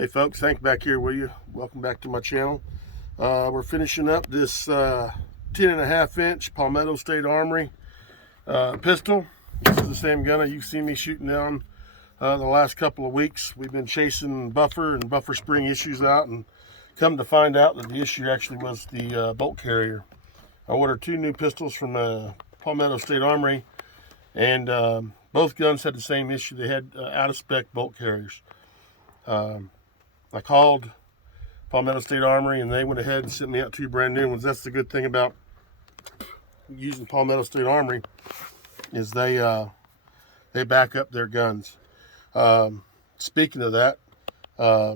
Hey folks, Hank back here with you. Welcome back to my channel. We're finishing up this 10.5 inch Palmetto State Armory pistol. This is the same gun you've seen me shooting down the last couple of weeks. We've been chasing buffer and buffer spring issues out, and come to find out that the issue actually was the bolt carrier. I ordered two new pistols from Palmetto State Armory, and both guns had the same issue. They had out of spec bolt carriers. I called Palmetto State Armory, and they went ahead and sent me out two brand new ones. That's the good thing about using Palmetto State Armory, is they back up their guns. Speaking of that, I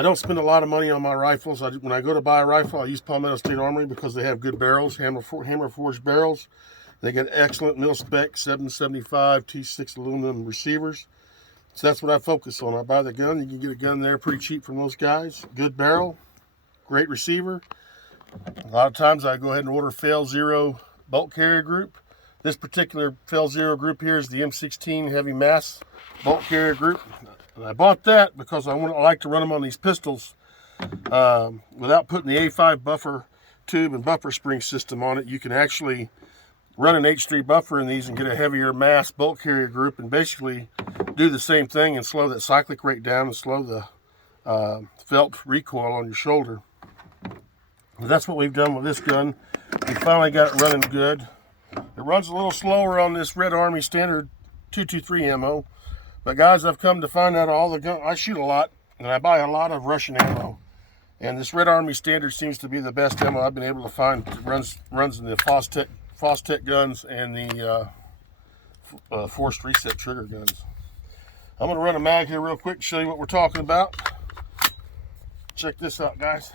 don't spend a lot of money on my rifles. When I go to buy a rifle, I use Palmetto State Armory because they have good barrels, hammer forged barrels. They got excellent mil spec 775 T6 aluminum receivers. So that's what I focus on. I buy the gun. You can get a gun there pretty cheap from those guys. Good barrel, great receiver. A lot of times I go ahead and order Fail Zero bolt carrier group. This particular Fail Zero group here is the M16 heavy mass bolt carrier group. And I bought that because I like to run them on these pistols without putting the A5 buffer tube and buffer spring system on it. You can actually run an H3 buffer in these and get a heavier mass bolt carrier group, and basically do the same thing and slow that cyclic rate down and slow the felt recoil on your shoulder. And that's what we've done with this gun. We finally got it running good. It runs a little slower on this Red Army standard 223 ammo, but guys, I've come to find out all the gun I shoot a lot, and I buy a lot of Russian ammo, and this Red Army standard seems to be the best ammo I've been able to find. It runs in the Fostech guns and the forced reset trigger guns. I'm going to run a mag here real quick to show you what we're talking about. Check this out, guys.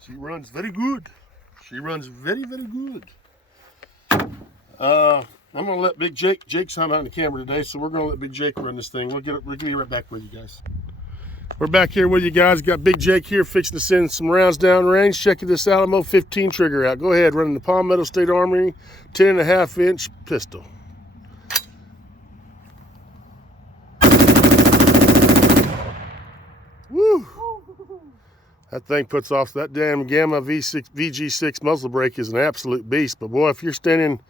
She runs very good. She runs very, very good. I'm going to let Big Jake's not on the camera today, so we're going to let Big Jake run this thing. We'll be right back with you guys. We're back here with you guys. Got Big Jake here fixing to send some rounds down range. Checking this Alamo 15 trigger out. Go ahead, running the Palmetto State Armory 10.5 inch pistol. Woo! That thing puts off, that damn Gamma VG6 muzzle brake is an absolute beast. But boy, if you're standing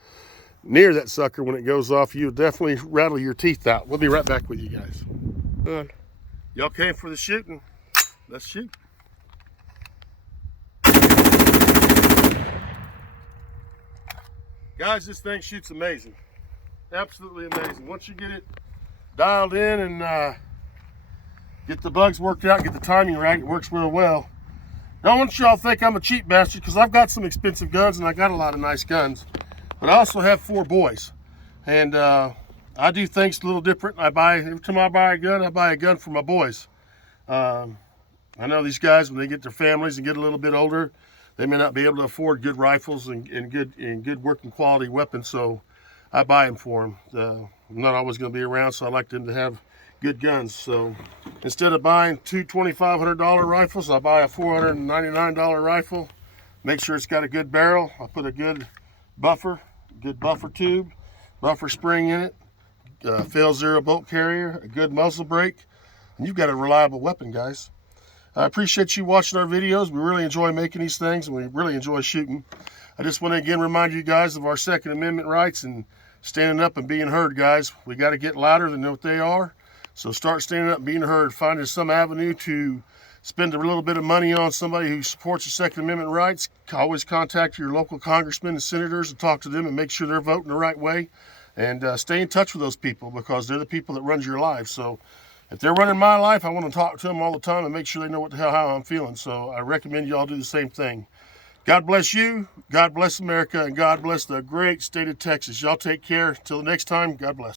near that sucker when it goes off, you'll definitely rattle your teeth out. We'll be right back with you guys. Y'all came for the shooting. Let's shoot. Guys, this thing shoots amazing. Absolutely amazing. Once you get it dialed in and get the bugs worked out, get the timing right, it works real well. Don't want y'all think I'm a cheap bastard, because I've got some expensive guns and I got a lot of nice guns. But I also have 4 boys. And I do things a little different. Every time I buy a gun for my boys. I know these guys, when they get their families and get a little bit older, they may not be able to afford good rifles and good working quality weapons, so I buy them for them. I'm not always going to be around, so I like them to have good guns. So instead of buying two $2,500 rifles, I buy a $499 rifle. Make sure it's got a good barrel. I put a good buffer tube, buffer spring in it, Fail Zero bolt carrier, a good muzzle brake, and you've got a reliable weapon, guys. I appreciate you watching our videos. We really enjoy making these things, and we really enjoy shooting. I just want to again remind you guys of our Second Amendment rights and standing up and being heard, guys. We got to get louder than what they are. So start standing up and being heard. Finding some avenue to spend a little bit of money on somebody who supports the Second Amendment rights. Always contact your local congressmen and senators and talk to them and make sure they're voting the right way. And stay in touch with those people, because they're the people that run your life. So if they're running my life, I want to talk to them all the time and make sure they know what the hell, how I'm feeling. So I recommend you all do the same thing. God bless you, God bless America, and God bless the great state of Texas. Y'all take care. Till the next time, God bless.